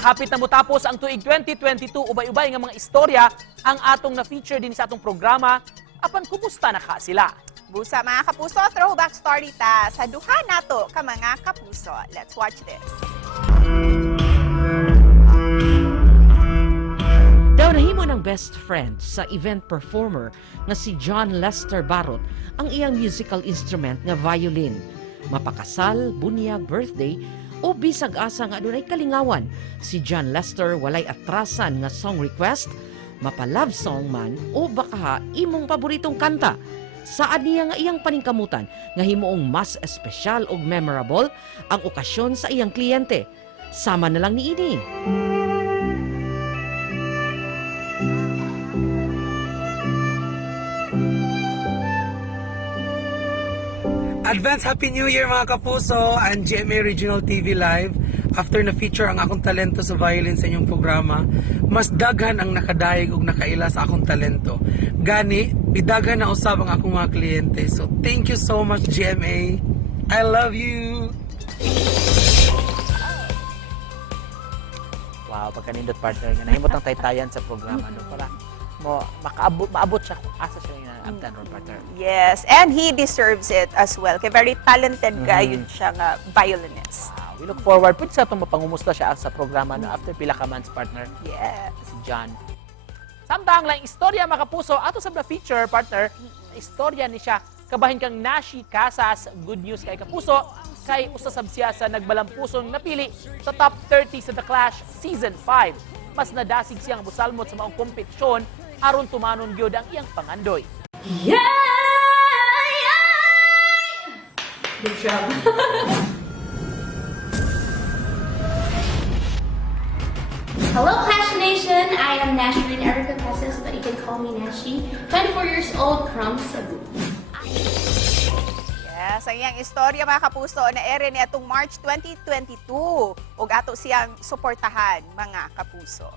hapit na mutapos ang tuig 2022, ubay-ubay nga mga istorya ang atong na-feature din sa atong programa. Apan kumusta na ka sila? Busa mga kapuso, throwback story ta sa duha nato ka mga kapuso. Let's watch this. Daw nahimo ng best friend sa event performer nga si John Lester Barot ang iyang musical instrument nga violin. Mapakasal, bunyag, birthday o bisag asa nga adunay kalingawan, si John Lester walay atrasan nga song request, mapa-love song man o baka imong paboritong kanta. Saad niya nga iyang paningkamutan nga himuong mas espesyal o memorable ang okasyon sa iyang kliyente. Sama na lang ni ini. Advance Happy New Year mga kapuso! Ang GMA Regional TV Live. After na-feature ang akong talento sa violin sa inyong programa, mas daghan ang nakadayeg ug nakaila sa akong talento. Gani, bidaghan na usab ang akong mga kliyente. So thank you so much GMA. I love you! Wow, pagkanindot partner nga nahimot ang taytayan sa programa no para mo maabot siya kung asa siya nga abtan ron partner. Yes, and he deserves it as well. Kaya very talented yun siya nga violinist. We look forward pud sa itong mapangumusta siya sa programa no after pila ka months partner. Yes. Si John. Samtang lang istorya mga kapuso ato sa feature partner, istorya ni siya kabahin kang Nashi Casas. Good news kay kapuso kay usasab siya sa nagbalampusong napili sa top 30 sa The Clash Season 5. Mas nadasig siyang busalmot sa maong kompetisyon aron tumanon gyud ang iyang pangandoy. Good job. Hello, Clash Nation! I am Nashreen Erica Casas, but you can call me Nashi. 24 years old from Cebu. Yes, ang iyang istorya mga kapuso na ere ni atong March 2022 ug ato siyang suportahan mga kapuso.